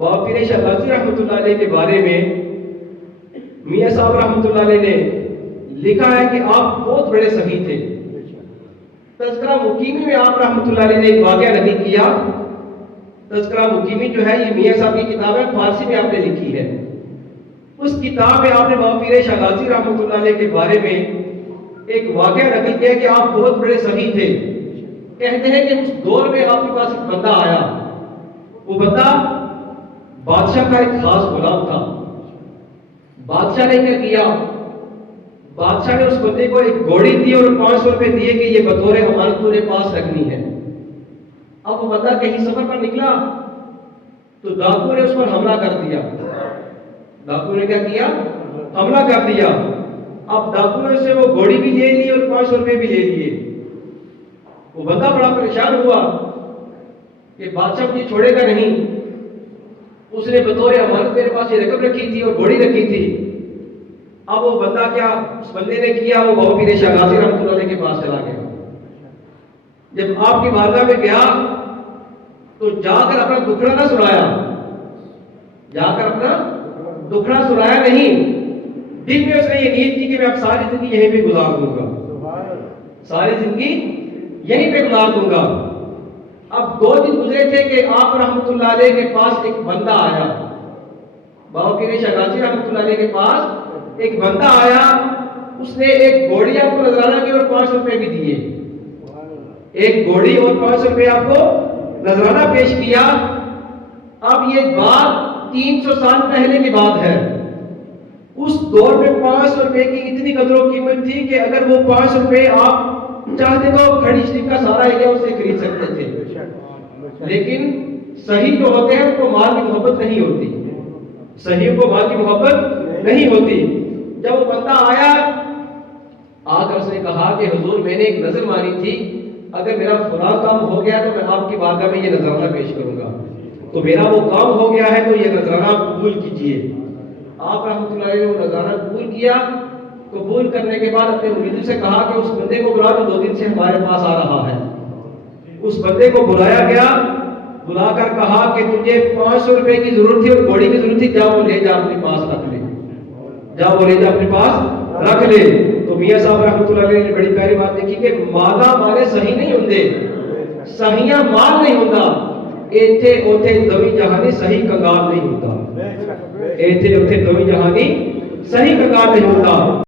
بابا پیر شاہ غازی رحمۃ اللہ علیہ کے بارے میں میاں صاحب رحمۃ اللہ علیہ نے لکھا ہے کہ آپ بہت بڑے سخی تھے۔ تذکرہ مقیمی میں آپ رحمۃ اللہ علیہ نے ایک واقعہ نقل کیا۔ تذکرہ مقیمی جو ہے یہ میاں صاحب کی کتاب ہے، فارسی میں آپ نے لکھی ہے۔ اس کتاب میں آپ نے بابا پیر شاہ غازی رحمۃ اللہ علیہ کے بارے میں ایک واقعہ نقل کیا کہ آپ بہت بڑے سخی تھے۔ کہتے ہیں کہ اس دور میں آپ کے پاس ایک بندہ آیا، وہ بندہ بادشاہ کا ایک خاص غلام تھا۔ بادشاہ نے کیا کیا؟ بادشاہ نے اس بندے کو ایک گھوڑی دی اور 500 روپے دیے کہ یہ بطور امانت تمہارے پاس رکھنی ہے۔ اب وہ بندہ کہیں سفر پر نکلا تو ڈاکو نے اس پر حملہ کر دیا۔ ڈاکو نے کیا کیا؟ حملہ کر دیا۔ اب ڈاکو نے سے وہ گھوڑی بھی لے لی اور 500 روپے بھی لے لیے۔ وہ بندہ بڑا پریشان ہوا کہ بادشاہ مجھے چھوڑے گا نہیں۔ اس نے بطور امانت میرے پاس یہ رقم رکھی تھی اور گھوڑی رکھی تھی۔ اب وہ بندہ کیا اس بندے نے کیا؟ وہ بابا پیر شاہ غازی رحمۃ اللہ علیہ کے پاس چلا گیا۔ جب آپ کی بارگاہ میں گیا تو جا کر اپنا دکھڑا نہ سنایا، جا کر اپنا دکھڑا سنایا نہیں۔ دل میں اس نے یہ نیت کی کہ میں اب ساری زندگی یہیں پہ گزار دوں گا، ساری زندگی یہیں پہ گزار دوں گا۔ اب 2 دن گزرے تھے کہ آپ رحمۃ اللہ علیہ کے پاس ایک بندہ آیا۔ بابا پیر شاہ غازی رحمۃ اللہ علیہ کے پاس ایک بندہ آیا، اس نے ایک گھوڑی آپ کو نذرانہ کی اور 500 روپے بھی دیے۔ ایک گھوڑی اور 500 روپے آپ کو نذرانہ پیش کیا۔ اب یہ بات 300 سال پہلے کی بات ہے۔ اس دور میں 500 روپے کی اتنی قدر و قیمت تھی کہ اگر وہ 500 روپے آپ چاہتے تو کھڑی شریف کا سارا ایریا اسے خرید سکتے تھے۔ لیکن صحیح جو ہوتے ہیں ان کو مال کی محبت نہیں ہوتی، صحیح کو مال کی محبت نہیں ہوتی۔ جب وہ بندہ آیا آ کر اس نے کہا کہ حضور میں نے ایک نظر مانی تھی، اگر میرا فلاں کام ہو گیا تو میں آپ کی بارگاہ میں یہ نذرانہ پیش کروں گا، تو میرا وہ کام ہو گیا ہے تو یہ نذرانہ قبول کیجئے۔ آپ رحمۃ اللہ علیہ نے وہ نذرانہ قبول کیا۔ قبول کرنے کے بعد اپنے مریدوں سے کہا کہ اس بندے کو بلا جو 2 دن سے ہمارے پاس آ رہا ہے۔ اس بندے کو بلایا گیا، بلا کر کہا کہ تجھے 500 روپے کی ضرورت تھی اور گھوڑی کی ضرورت تھی، جا وہ لے جا اپنے پاس رکھ لے، جا وہ لے جا اپنے پاس رکھ لے۔ تو میاں صاحب رحمۃ اللہ علیہ نے بڑی پیاری بات لکھی کہ مالا مارے صحیح نہیں ہوندے، صحیحاں مال نہیں ہوتا، ایتھے اوتھے دوی جہانی صحیح کنگال نہیں ہوتا، ایتھے اوتھے دوی جہانی صحیح کنگال نہیں ہوتا۔